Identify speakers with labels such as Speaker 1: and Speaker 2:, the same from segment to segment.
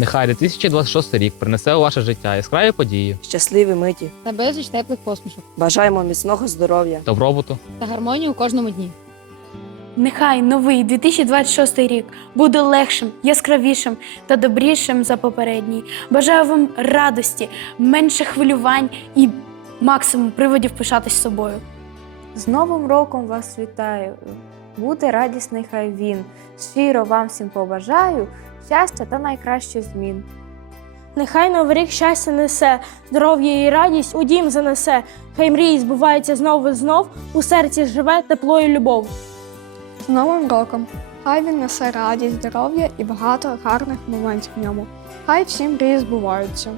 Speaker 1: Нехай 2026 рік принесе у ваше життя яскраві події,
Speaker 2: щасливі миті.
Speaker 3: та безліч теплих посмішок
Speaker 2: Бажаємо міцного здоров'я.
Speaker 1: добробуту.
Speaker 3: та гармонію у кожному дні.
Speaker 4: Нехай новий 2026 рік буде легшим, яскравішим та добрішим за попередній. Бажаю вам радості, менше хвилювань і максимум приводів пишатись собою.
Speaker 5: З Новим роком вас вітаю! Буде радісний хай він. Щиро вам всім побажаю щастя та найкращих змін.
Speaker 6: Нехай новий рік щастя несе, здоров'я і радість у дім занесе. Хай мрії збуваються знову і знов, у серці живе тепло і любов.
Speaker 7: З Новим роком! Хай він несе радість, здоров'я і багато гарних моментів в ньому. Хай всі мрії збуваються.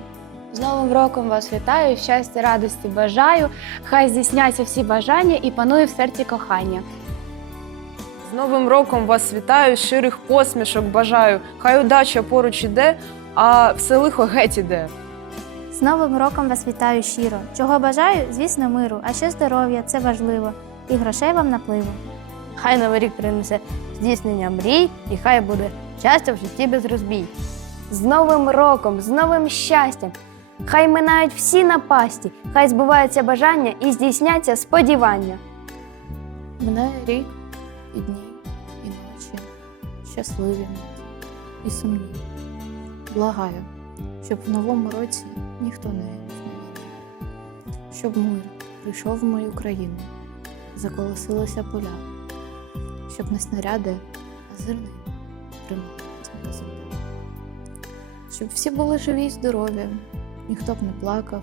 Speaker 5: З Новим роком вас вітаю, щастя, радості бажаю. Хай здійсняться всі бажання і панує в серці кохання.
Speaker 8: З Новим роком вас вітаю, щирих посмішок бажаю. Хай удача поруч іде, а все лихо геть іде.
Speaker 9: З Новим роком вас вітаю щиро. Чого бажаю? Звісно, миру, а ще здоров'я це важливо. І грошей вам напливу.
Speaker 6: Хай новий рік принесе здійснення мрій, і хай буде щастя в житті без розбій.
Speaker 5: З Новим роком, з новим щастям. Хай минають всі напасті, хай збуваються бажання і здійсняться сподівання.
Speaker 3: Минає рік і дні, і ночі, щасливі і сумні. Благаю, щоб в новому році ніхто не гинув щоб мир прийшов в мою країну, заколосилися поля, щоб не снаряди, а зерни прималася на землю. Щоб всі були живі й здорові, ніхто б не плакав,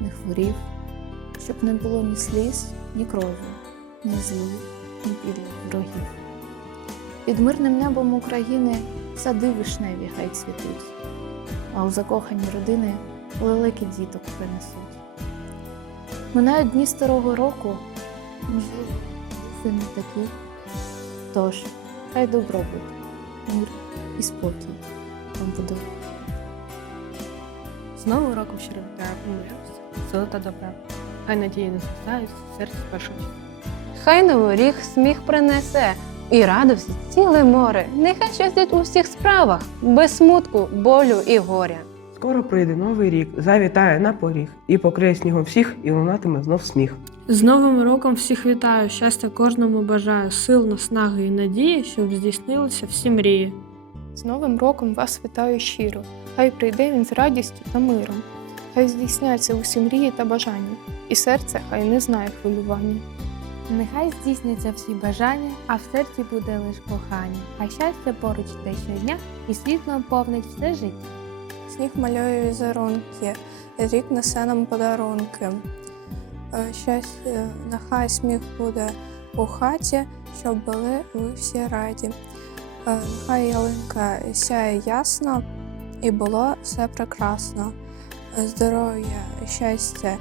Speaker 3: не хворів, щоб не було ні сліз, ні крові ні злих, ні підлих ворогів. Під мирним небом України сади вишневі хай цвітуть, а у закохані родини лелеки діток принесуть. Минають дні старого року, можливо, і не такий. Тож, хай добробут, мир і спокій вам буде.
Speaker 10: З Новим роком щиро вітаю помилюсь, сила та добра. Хай надії не згасають, серце першого.
Speaker 7: Хай новий рік сміх принесе і радості ціле море. Нехай щастить у всіх справах, без смутку, болю і горя.
Speaker 11: Скоро прийде новий рік, завітає на поріг і покриє снігом всіх, і лунатиме знов сміх.
Speaker 6: З Новим роком всіх вітаю, щастя кожному бажаю, сил, наснаги і надії, щоб здійснилися всі мрії.
Speaker 7: З Новим роком вас вітаю щиро. Хай прийде він з радістю та миром. Хай здійсняться усі мрії та бажання, і серце хай не знає хвилювання.
Speaker 5: Нехай здійсняться всі бажання, а в серці буде лиш кохання. А щастя поруч йде щодня і світлом повнить все життя.
Speaker 7: Сніг малює візерунки, рік несе нам подарунки. Е, Щастя, нехай сміх буде у хаті, щоб були ви всі раді. Е, Нехай ялинка сяє ясно і було все прекрасно. Здоров'я, щастя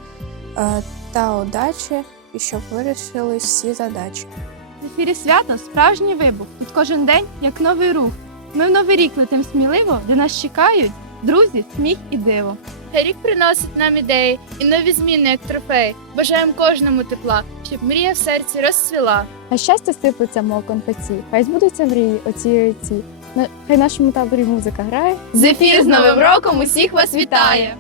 Speaker 7: е, та удачі, і щоб вирішили всі задачі.
Speaker 12: В ефірі свято справжній вибух. Тут кожен день як новий рух. Ми в новий рік летим сміливо, де нас чекають друзі, сміх і диво.
Speaker 13: Та рік приносить нам ідеї і нові зміни, як трофей. Бажаємо кожному тепла, щоб мрія в серці розцвіла.
Speaker 12: А щастя сипеться, мов конфеті. Хай збудуться мрії, оці і оці. Хай нашому таборі музика грає.
Speaker 13: Зефір з Новим роком усіх вас вітає!